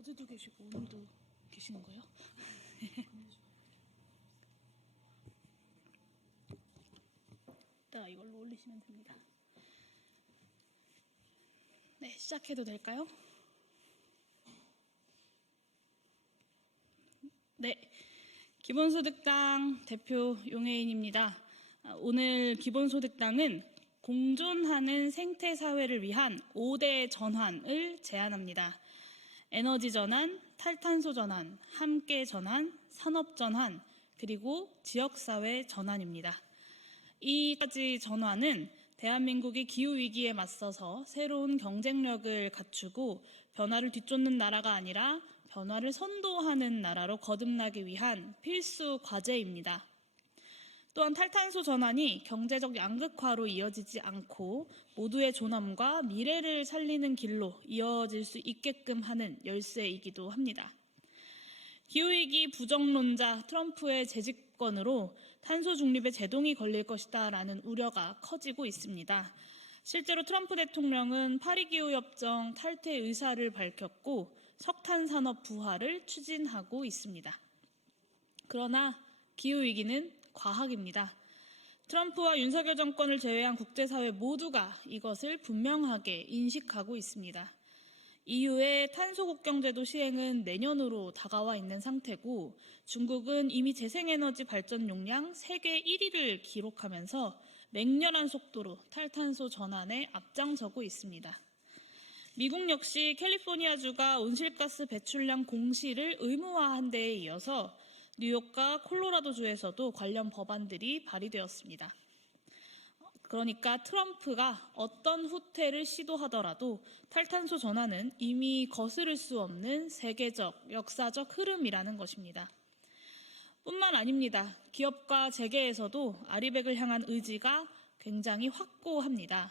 어제도 계시고 오늘도 계시는 거예요? 이따 이걸로 올리시면 됩니다. 네, 시작해도 될까요? 네, 기본소득당 대표 용혜인입니다. 오늘 기본소득당은 공존하는 생태사회를 위한 5대 전환을 제안합니다. 에너지 전환, 탈탄소 전환, 함께 전환, 산업 전환, 그리고 지역사회 전환입니다. 이 가지 전환은 대한민국이 기후위기에 맞서서 새로운 경쟁력을 갖추고 변화를 뒤쫓는 나라가 아니라 변화를 선도하는 나라로 거듭나기 위한 필수 과제입니다. 또한 탈탄소 전환이 경제적 양극화로 이어지지 않고 모두의 존엄과 미래를 살리는 길로 이어질 수 있게끔 하는 열쇠이기도 합니다. 기후위기 부정론자 트럼프의 재집권으로 탄소 중립에 제동이 걸릴 것이다 라는 우려가 커지고 있습니다. 실제로 트럼프 대통령은 파리기후협정 탈퇴 의사를 밝혔고 석탄산업 부활을 추진하고 있습니다. 그러나 기후위기는 과학입니다. 트럼프와 윤석열 정권을 제외한 국제사회 모두가 이것을 분명하게 인식하고 있습니다. EU의 탄소국경제도 시행은 내년으로 다가와 있는 상태고 중국은 이미 재생에너지 발전 용량 세계 1위를 기록하면서 맹렬한 속도로 탈탄소 전환에 앞장서고 있습니다. 미국 역시 캘리포니아주가 온실가스 배출량 공시를 의무화한 데에 이어서 뉴욕과 콜로라도주에서도 관련 법안들이 발의되었습니다. 그러니까 트럼프가 어떤 후퇴를 시도하더라도 탈탄소 전환은 이미 거스를 수 없는 세계적, 역사적 흐름이라는 것입니다. 뿐만 아닙니다. 기업과 재계에서도 아리백을 향한 의지가 굉장히 확고합니다.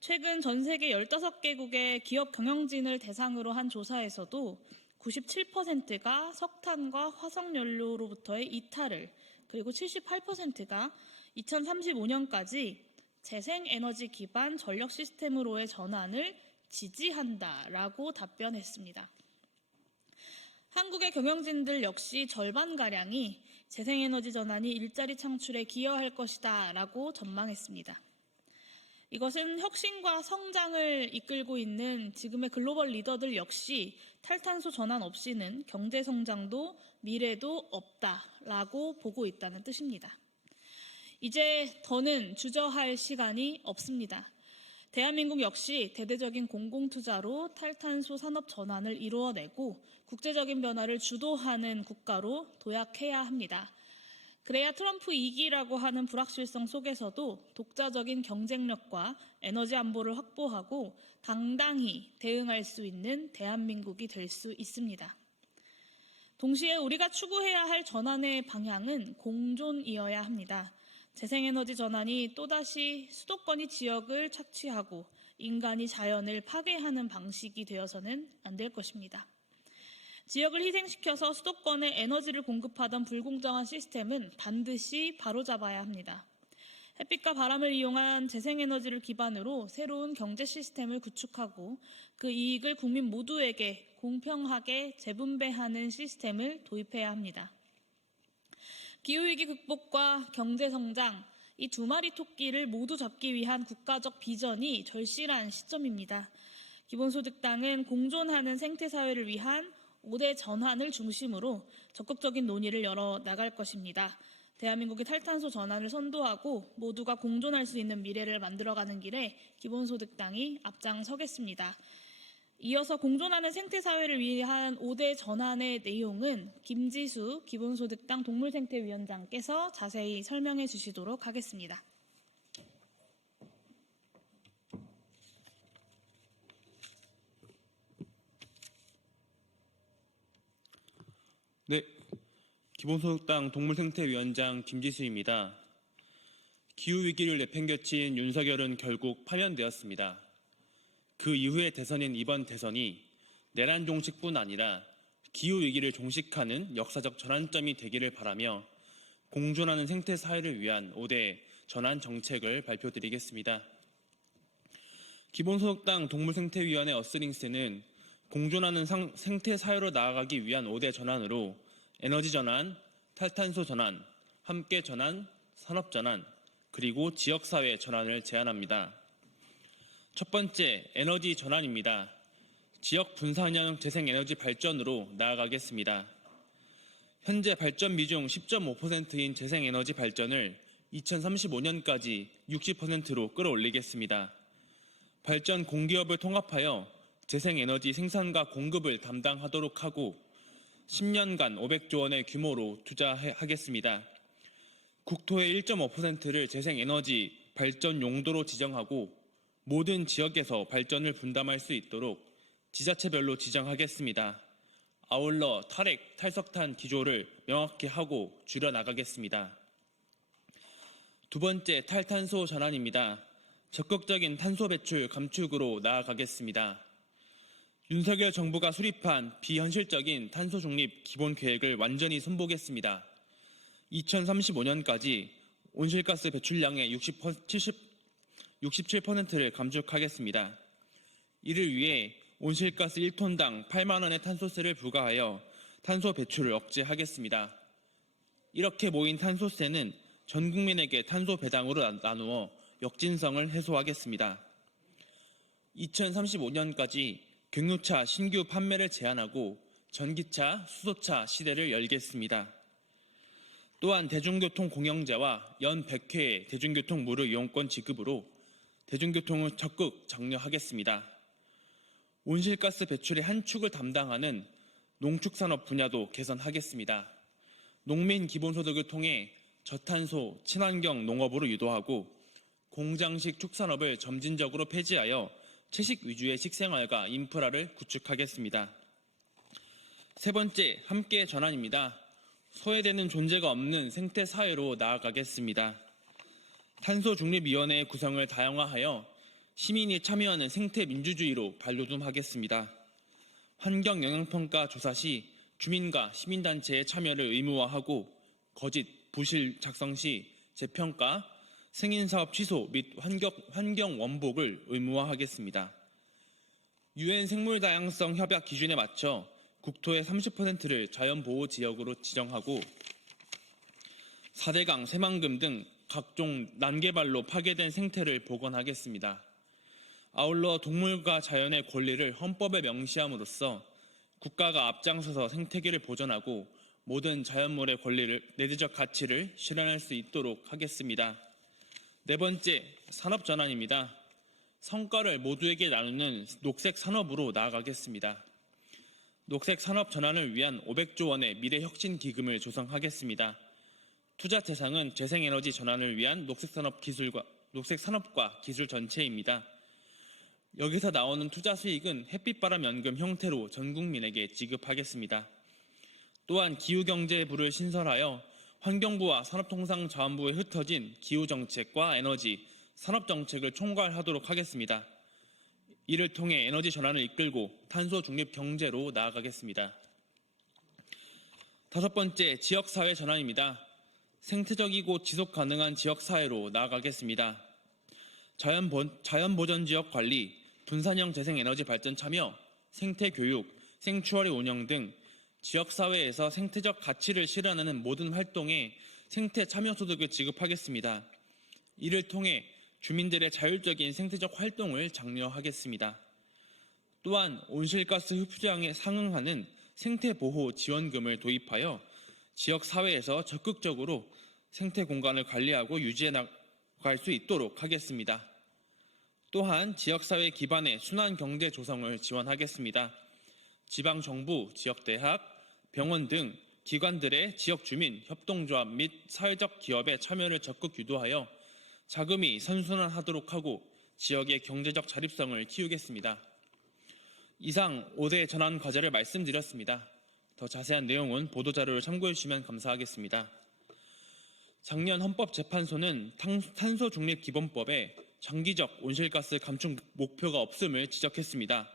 최근 전 세계 15개국의 기업 경영진을 대상으로 한 조사에서도 97%가 석탄과 화석연료로부터의 이탈을, 그리고 78%가 2035년까지 재생에너지 기반 전력 시스템으로의 전환을 지지한다라고 답변했습니다. 한국의 경영진들 역시 절반가량이 재생에너지 전환이 일자리 창출에 기여할 것이다 라고 전망했습니다. 이것은 혁신과 성장을 이끌고 있는 지금의 글로벌 리더들 역시 탈탄소 전환 없이는 경제 성장도 미래도 없다라고 보고 있다는 뜻입니다. 이제 더는 주저할 시간이 없습니다. 대한민국 역시 대대적인 공공투자로 탈탄소 산업 전환을 이루어내고 국제적인 변화를 주도하는 국가로 도약해야 합니다. 그래야 트럼프 2기라고 하는 불확실성 속에서도 독자적인 경쟁력과 에너지 안보를 확보하고 당당히 대응할 수 있는 대한민국이 될 수 있습니다. 동시에 우리가 추구해야 할 전환의 방향은 공존이어야 합니다. 재생에너지 전환이 또다시 수도권이 지역을 착취하고 인간이 자연을 파괴하는 방식이 되어서는 안 될 것입니다. 지역을 희생시켜서 수도권에 에너지를 공급하던 불공정한 시스템은 반드시 바로잡아야 합니다. 햇빛과 바람을 이용한 재생에너지를 기반으로 새로운 경제 시스템을 구축하고 그 이익을 국민 모두에게 공평하게 재분배하는 시스템을 도입해야 합니다. 기후위기 극복과 경제성장, 이 두 마리 토끼를 모두 잡기 위한 국가적 비전이 절실한 시점입니다. 기본소득당은 공존하는 생태사회를 위한 5대 전환을 중심으로 적극적인 논의를 열어 나갈 것입니다. 대한민국이 탈탄소 전환을 선도하고 모두가 공존할 수 있는 미래를 만들어가는 길에 기본소득당이 앞장서겠습니다. 이어서 공존하는 생태사회를 위한 5대 전환의 내용은 김지수 기본소득당 동물생태위원장께서 자세히 설명해 주시도록 하겠습니다. 네, 기본소득당 동물생태위원장 김지수입니다. 기후위기를 내팽겨친 윤석열은 결국 파면되었습니다. 그 이후의 대선인 이번 대선이 내란 종식뿐 아니라 기후위기를 종식하는 역사적 전환점이 되기를 바라며 공존하는 생태사회를 위한 5대 전환 정책을 발표드리겠습니다. 기본소득당 동물생태위원회 어스링스는 공존하는 생태 사회로 나아가기 위한 5대 전환으로 에너지 전환, 탈탄소 전환, 함께 전환, 산업 전환, 그리고 지역사회 전환을 제안합니다. 첫 번째, 에너지 전환입니다. 지역 분산형 재생에너지 발전으로 나아가겠습니다. 현재 발전 비중 10.5%인 재생에너지 발전을 2035년까지 60%로 끌어올리겠습니다. 발전 공기업을 통합하여 재생에너지 생산과 공급을 담당하도록 하고 10년간 500조 원의 규모로 투자하겠습니다. 국토의 1.5%를 재생에너지 발전 용도로 지정하고 모든 지역에서 발전을 분담할 수 있도록 지자체별로 지정하겠습니다. 아울러 탈핵, 탈석탄 기조를 명확히 하고 줄여나가겠습니다. 두 번째, 탈탄소 전환입니다. 적극적인 탄소 배출 감축으로 나아가겠습니다. 윤석열 정부가 수립한 비현실적인 탄소 중립 기본 계획을 완전히 손보겠습니다. 2035년까지 온실가스 배출량의 67%를 감축하겠습니다. 이를 위해 온실가스 1톤당 8만 원의 탄소세를 부과하여 탄소 배출을 억제하겠습니다. 이렇게 모인 탄소세는 전 국민에게 탄소 배당으로 나누어 역진성을 해소하겠습니다. 2035년까지 경유차 신규 판매를 제한하고 전기차, 수소차 시대를 열겠습니다. 또한 대중교통 공영제와 연 100회의 대중교통 무료 이용권 지급으로 대중교통을 적극 장려하겠습니다. 온실가스 배출의 한 축을 담당하는 농축산업 분야도 개선하겠습니다. 농민 기본소득을 통해 저탄소, 친환경 농업으로 유도하고 공장식 축산업을 점진적으로 폐지하여 채식 위주의 식생활과 인프라를 구축하겠습니다. 세 번째, 함께 전환입니다. 소외되는 존재가 없는 생태사회로 나아가겠습니다. 탄소중립위원회의 구성을 다양화하여 시민이 참여하는 생태민주주의로 반려둠하겠습니다. 환경영향평가 조사 시 주민과 시민단체의 참여를 의무화하고 거짓, 부실 작성 시 재평가, 승인사업 취소 및 환경 원복을 의무화하겠습니다. UN 생물다양성 협약 기준에 맞춰 국토의 30%를 자연보호지역으로 지정하고 4대강, 새만금 등 각종 난개발로 파괴된 생태를 복원하겠습니다. 아울러 동물과 자연의 권리를 헌법에 명시함으로써 국가가 앞장서서 생태계를 보존하고 모든 자연물의 권리를, 내재적 가치를 실현할 수 있도록 하겠습니다. 네 번째, 산업전환입니다. 성과를 모두에게 나누는 녹색 산업으로 나아가겠습니다. 녹색 산업 전환을 위한 500조 원의 미래혁신기금을 조성하겠습니다. 투자 대상은 재생에너지 전환을 위한 녹색 산업과 기술 전체입니다. 여기서 나오는 투자 수익은 햇빛바람 연금 형태로 전 국민에게 지급하겠습니다. 또한 기후경제부를 신설하여 환경부와 산업통상자원부에 흩어진 기후정책과 에너지, 산업정책을 총괄하도록 하겠습니다. 이를 통해 에너지 전환을 이끌고 탄소 중립 경제로 나아가겠습니다. 다섯 번째, 지역사회 전환입니다. 생태적이고 지속가능한 지역사회로 나아가겠습니다. 자연보전지역 관리, 분산형 재생에너지 발전 참여, 생태교육, 생추어리 운영 등 지역사회에서 생태적 가치를 실현하는 모든 활동에 생태 참여소득을 지급하겠습니다. 이를 통해 주민들의 자율적인 생태적 활동을 장려하겠습니다. 또한 온실가스 흡수량에 상응하는 생태보호 지원금을 도입하여 지역사회에서 적극적으로 생태공간을 관리하고 유지해 나갈 수 있도록 하겠습니다. 또한 지역사회 기반의 순환경제 조성을 지원하겠습니다. 지방정부, 지역대학, 병원 등 기관들의 지역주민, 협동조합 및 사회적 기업의 참여를 적극 유도하여 자금이 선순환하도록 하고 지역의 경제적 자립성을 키우겠습니다. 이상 5대 전환 과제를 말씀드렸습니다. 더 자세한 내용은 보도자료를 참고해 주시면 감사하겠습니다. 작년 헌법재판소는 탄소중립기본법에 장기적 온실가스 감축 목표가 없음을 지적했습니다.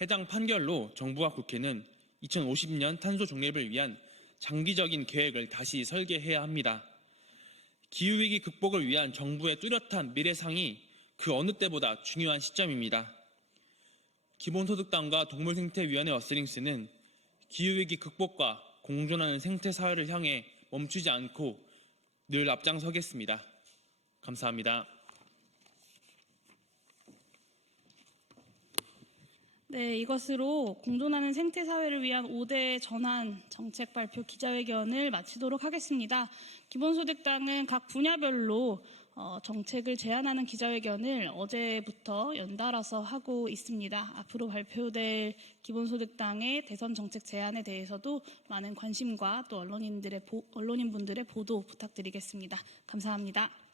해당 판결로 정부와 국회는 2050년 탄소중립을 위한 장기적인 계획을 다시 설계해야 합니다. 기후위기 극복을 위한 정부의 뚜렷한 미래상이 그 어느 때보다 중요한 시점입니다. 기본소득당과 동물생태위원회 어스링스는 기후위기 극복과 공존하는 생태사회를 향해 멈추지 않고 늘 앞장서겠습니다. 감사합니다. 네, 이것으로 공존하는 생태사회를 위한 5대 전환 정책 발표 기자회견을 마치도록 하겠습니다. 기본소득당은 각 분야별로 정책을 제안하는 기자회견을 어제부터 연달아서 하고 있습니다. 앞으로 발표될 기본소득당의 대선 정책 제안에 대해서도 많은 관심과 또 언론인분들의 보도 부탁드리겠습니다. 감사합니다.